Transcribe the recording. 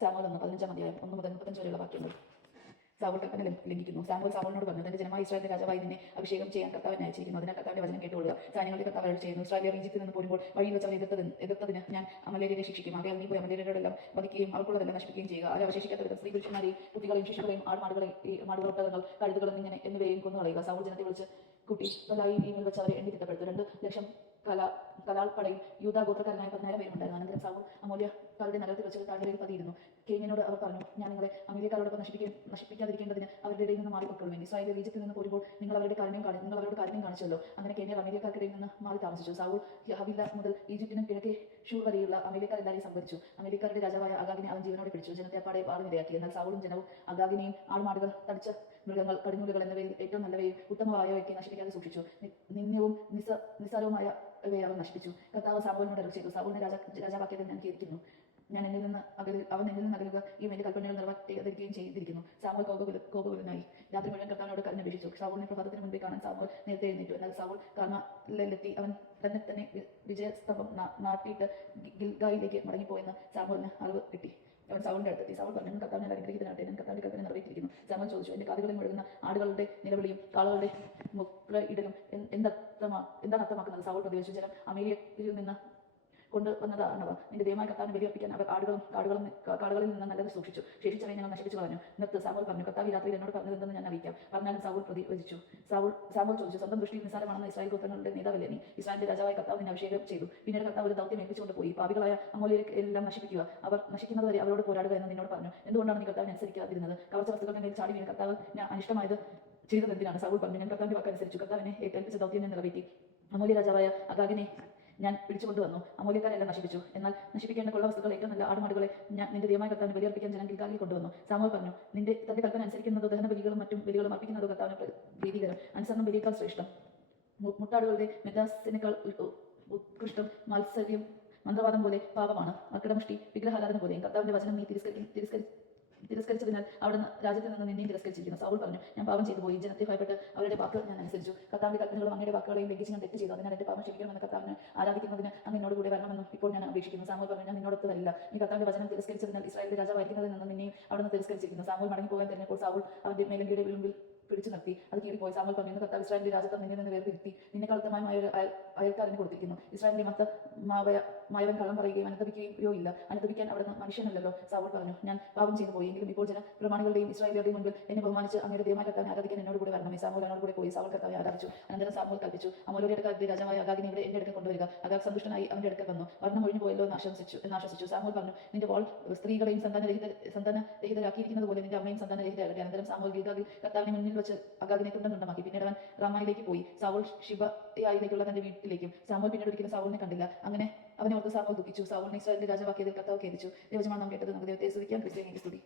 Samuel 15-ാം അധ്യായം 1 മുതൽ 35 വരെയുള്ള വാക്യങ്ങൾ. സാവൂൾ കൽപ്പന ലംഘിക്കുന്നു. സാമുവൽ സാവൂളിനോട് പറഞ്ഞു, തന്റെ ജനമായ ഇസ്രായേലിന്റെ രാജാവായി നിന്നെ അഭിഷേകം ചെയ്യാൻ കർത്താവിനെ അയച്ചിരിക്കുന്നു. അതിനാൽ കർത്താവിന്റെ വചനം കേട്ടുകൊള്ളുക. സൈന്യങ്ങളുടെ കർത്താവ് അരുളി ചെയ്യുന്നു, ഇസ്രായേലിയർ ഈജിപ്തിൽ നിന്ന് പോരുമ്പോൾ വഴിയിൽ വെച്ച് അവർ എതിർത്തതിന് ഞാൻ അമലേര്യരെ ശിക്ഷിക്കും. ആകയാൽ നീ പോയി അമലേര്യരോടെല്ലാം വധിക്കുകയും അവർക്കുള്ളതെല്ലാം നശിപ്പിക്കുകയും ചെയ്യുക. ആരും അവശേഷിക്കാത്ത വിധം സ്ത്രീ പുരുഷന്മാരെയും കുട്ടികളെയും ശിശുക്കളെയും മാടുകളൊട്ടകങ്ങൾ കഴുതുകൾ എന്നിവയെയും കൊന്നുകളയുക. സാവൂൾ ജനത്തെ വിളിച്ച് കൂട്ടി ഈ വെച്ച് അവരെ എണ്ണി തിട്ടപ്പെടുത്തു. 2,00,000 കലാൾപ്പടയിൽ യൂദാ ഗോത്രക്കാരനായ 10,000 പേരുണ്ടായിരുന്നു. അനന്തരം സാവൂൾ അമോര്യക്കാരുടെ നഗരത്തിൽ വെച്ച് താഴ്വരയിൽ പതിയിരുന്നു. കേന്യനോട് അവർ പറഞ്ഞു, ഞാൻ നിങ്ങളെ അമേരിക്കാരോടൊപ്പം നശിപ്പിക്കാതിരിക്കേണ്ടതിന് അവരുടെ ഇടയിൽ നിന്ന് മാറിക്കൊള്ളുവേൻ. ഇസ്രായേലിൽ ഈജിപ്തിൽ നിന്ന് പോരുമ്പോൾ നിങ്ങൾ അവരുടെ കാരുണ്യം കാണിച്ചല്ലോ. അങ്ങനെ കേന്യർ അമേരിക്കാർക്കിടയിൽ നിന്ന് മാറി താമസിച്ചു. സാവൂൾ ഹവീല മുതൽ ഈജിപ്തിനും കിഴക്കേ ഷൂർ വരെയുള്ള അമേരിക്കാരെല്ലാവരെയും സംഭരിച്ചു. അമേരിക്കാരുടെ രാജാവായ അഗാഗിനെ അവൻ ജീവനോടെ പിടിച്ചു. ജനത്തെ അപ്പാടെ വാളിനിരയാക്കി. എന്നാൽ സാവൂളും ജനവും അഗാഗിനെയും ആൾമാടുകൾ, തടിച്ച മൃഗങ്ങൾ, കടിഞ്ഞൂലുകൾ എന്നിവയിൽ ഏറ്റവും നല്ലവയും ഉത്തമമായവയ്ക്ക് നശിപ്പിക്കാതെ സൂക്ഷിച്ചു. നിന്ദ്യവും നിസ്സാരവുമായ ഇവയെ അവൻ നശിപ്പിച്ചു. കർത്താവ് സാമുവേലിനോട് അരുളി ചെയ്തു, സാവൂളിനെ രാജാവാക്കിയത് ഞാൻ ഖേദിക്കുന്നു. അവൻ എന്നിൽ നിന്ന് അകലുക, ഈ വലിയ കൽപ്പനകൾ നിറവേറ്റാതിരിക്കുകയും ചെയ്തിരിക്കുന്നു. സാമുവേൽ കോപകുലനായി രാത്രി മുഴുവൻ കർത്താവിനോട് കരഞ്ഞപേക്ഷിച്ചു. സാവൂളിനെ പ്രഭാതത്തിന് മുൻപേ കാണാൻ സാമുവേൽ നേരത്തെ എഴുന്നേറ്റു. എന്നാൽ സാവൂൾ കാർമേലിലെത്തി അവൻ തന്നെ വിജയസ്തംഭം നാട്ടിയിട്ട് ഗിൽഗായിലേക്ക് മടങ്ങിപ്പോയെന്ന് സാമുവേലിന് അറിവ് കിട്ടി. അവൻ സാവൂളിന്റെ അടുത്തെത്തി. സാവൂൾ പറഞ്ഞു, കർത്താവ് ഞാൻ അനുഗ്രഹിതനാകട്ടെ, ഞാൻ കർത്താവിന്റെ കൽപ്പന നിറവേറ്റിയിരിക്കുന്നു. സാമുവേൽ ചോദിച്ചു, എന്റെ കാതുകളിൽ മുഴുകുന്ന ആടുകളുടെ നിലവിളിയും കാളകളുടെ മുദ്രയിടലും എന്താണ് അർത്ഥമാക്കുന്നത്? സാവൂൾ പ്രതികരിച്ചു, ജനം അമേരിയയിൽ നിന്ന് കൊണ്ടുവന്നതാണവ. നിന്റെ ദൈവമായ കർത്താവിനെ ബലിയർപ്പിക്കാൻ അവർ കാടുകളിൽ നിന്ന് നല്ലത് സൂക്ഷിച്ചു. ശേഷിച്ചവയെ ഞങ്ങൾ നശിപ്പിച്ചു കളഞ്ഞു. നിർത്ത്. സാമുവേൽ പറഞ്ഞു, കർത്താവ് രാത്രിയിൽ എന്നോട് പറഞ്ഞതെന്ന് ഞാൻ അറിയിക്കാം. പറഞ്ഞാലും സാവൂൾ പ്രതിവചിച്ചു. സാമുവേൽ ചോദിച്ചു, സ്വന്തം ദൃഷ്ടിയിൽ നിസ്സാരമാണെന്ന ഇസ്രായേൽ ഗോത്രങ്ങളുടെ നേതാവല്ലേ നീ? ഇസ്രായേലിന്റെ രാജാവായ കർത്താവ് നിന്നെ അഭിഷേകം ചെയ്തു. പിന്നീട് കർത്താവ് ഒരു ദൗത്യം ഏൽപ്പിച്ചുകൊണ്ട് പോയി. പാപികളായ അമോര്യരെ എല്ലാം നശിപ്പിക്കുക, അവർ നശിക്കുന്നതുവരെ അവരോട് പോരാടുക എന്ന് നിന്നോട് പറഞ്ഞു. എന്തുകൊണ്ടാണ് നീ കർത്താവിനെ അനുസരിക്കാതിരുന്നത്? കവർച്ച വസ്തുക്കളുടെ മേൽ ചാടി വീണ് കർത്താവ് അനിഷ്ടമായത് ചെയ്തത് എന്തിനാണ്? സാവൂൾ പറഞ്ഞു, ഞാൻ കർത്താവിന്റെ വാക്കനുസരിച്ചു. കർത്താവിനെ ഏൽപ്പിച്ച ദൗത്യം ഞാൻ നിറവേറ്റി. അമോര്യ രാജാവായ അഗാഗിനെ ഞാൻ പിടിച്ചുകൊണ്ടുവന്നു. അമൂല്യക്കാരെല്ലാം നശിപ്പിച്ചു. എന്നാൽ നശിപ്പിക്കേണ്ട കൊള്ള വസ്തുക്കൾ, ഏറ്റവും നല്ല ആടുമാടുകളെ ഞാൻ നിന്റെ ദൈവമായ കർത്താവിന് ബലിയർപ്പിക്കാൻ ജനം ഗിൽഗാലിൽ കൊണ്ടുവന്നു. സാമുവേൽ പറഞ്ഞു, തന്റെ കൽപ്പന അനുസരിക്കുന്നതോ ദഹന ബലികളും മറ്റും ബലികളും അർപ്പിക്കുന്നതോ കർത്താവിന് പ്രീതികരം. അനുസരണം ബലിയേക്കാൾ ശ്രേഷ്ഠം. മുട്ടാടുകളുടെ മെതാസിനേക്കാൾ ഉത്കൃഷ്ടം. മത്സര്യം മന്ത്രവാദം പോലെ പാപമാണ്. മർക്കടമുഷ്ടി വിഗ്രഹാരാധന പോലെയും. കർത്താവിന്റെ വചനം നീ തിരസ്കരിച്ചതിനാൽ അവിടുന്ന് രാജ്യത്തിൽ നിന്ന് നിന്നെയും തിരസ്കരിച്ചിരിക്കുന്നു. സാവൂൾ പറഞ്ഞു, ഞാൻ പാപം ചെയ്തു പോയി. ജനത്തെ ഭയപ്പെട്ട് അവരുടെ വാക്ക് ഞാൻ അനുസരിച്ചു. കർത്താവിന്റെ കൽപ്പനകളും അങ്ങയുടെ വാക്കുകളെയും ലംഘിച്ച് ഞാൻ തെറ്റ് ചെയ്തു. അതിനാൽ എന്റെ പാപം ക്ഷമിക്കണമെന്ന് കർത്താവിനെ ആരാധിക്കുന്നതിന് അങ്ങ് എന്നോട് കൂടെ വരണമെന്നും ഇപ്പോൾ ഞാൻ അപേക്ഷിക്കുന്നു. സാമുവേൽ പറഞ്ഞു, ഞാൻ നിന്നോടൊത്ത് വരില്ല. നീ കർത്താവിന്റെ വചനം തിരസ്കരിച്ചതിനാൽ ഇസ്രായേലിന്റെ രാജാവായിരിക്കുന്നതിൽ നിന്ന് നിന്നെയും അവിടുന്ന് തിരസ്കരിച്ചിരിക്കുന്നു. സാമുവേൽ മടങ്ങിപ്പോകാൻ കഴിഞ്ഞപ്പോൾ സാവൂൾ അവന്റെ മേലങ്കിയുടെ വിളുമ്പിൽ പിടിച്ചു നിർത്തി. അത് കീറിപ്പോയി. സാമുവേൽ പറഞ്ഞു, കർത്താവ് ഇസ്രായേലിന്റെ രാജ്യത്ത് നിന്നിൽ നിന്ന് വേർതിരുത്തി നിന്നെ കളത്തമായ ഒരു അയൽക്കാരന് കൊടുത്തിരിക്കുന്നു. ഇസ്രായേലിന്റെ മായവൻ കള്ളം പറയുകയും അനുദപിക്കുകയോ ഇല്ല. അനുദപിക്കാൻ അവിടുന്ന് മനുഷ്യനല്ലല്ലോ. സാവൂൾ പറഞ്ഞു, ഞാൻ പാപം ചെയ്തു പോയി. എങ്കിലും ഇപ്പോൾ പ്രമാണികളുടെയും ഇസ്രായേലിയുടെയും മുൻപിൽ എന്നെ ബഹുമാനിച്ച് അങ്ങയുടെ ദൈവമായ കർത്താവിനെ ആരാധിക്കാൻ എന്നോട് കൂടെ വരണമേ. സാമുവേൽ എന്നോട് കൂടെ പോയി. സാവൂൾ കർത്താവിനെ ആരാധിച്ചു. അനന്തരം സാമുവേൽ കൽപ്പിച്ചു, അമോര്യരുടെ രാജാവായ അഗാഗിനെ ഇവിടെ എന്റെ അടുക്കൽ കൊണ്ടുവരിക. അഗാഗ് സന്തുഷ്ടനായി അവന്റെ അടുക്കൽ വന്നു. വർണ്ണം ഒഴിഞ്ഞു പോയല്ലോ എന്ന് ആശ്വസിച്ചു. സാമുവേൽ പറഞ്ഞു, നിന്റെ വാൾ സ്ത്രീകളെയും സന്താനരഹിതരാക്കിയിരിക്കുന്നത് പോലെ നിന്റെ അമ്മയും സന്താനരഹിതരാകട്ടെ. അനന്തരം സാമുവേൽ ഗിൽഗാലിൽ കർത്താവിനെ മുന്നിൽ വെച്ച് അഗാഗിനെ തുണ്ടമാക്കി. പിന്നീട് അവൻ റാമയിലേക്ക് പോയി. സാവൂൾ ശിബയായിലേക്കുള്ള തന്റെ വീട്ടിലേക്കും. സാമുവേൽ പിന്നീട് ഒരിക്കലും സാവൂളിനെ കണ്ടില്ല. അങ്ങനെ അവനെ ഓർത്ത് സാമുവേൽ ദുഃഖിച്ചു. സാവൂളിനെ ഇസ്രായേലിന്റെ രാജാവാക്കിയതിൽ കർത്താവ് ഖേദിച്ചു. ദൈവജനമാണ് നാം കേട്ടത്. നമുക്ക് ദൈവത്തെ സ്തുതിക്കാം. ക്രിസ്തുവിനെ സ്തുതി.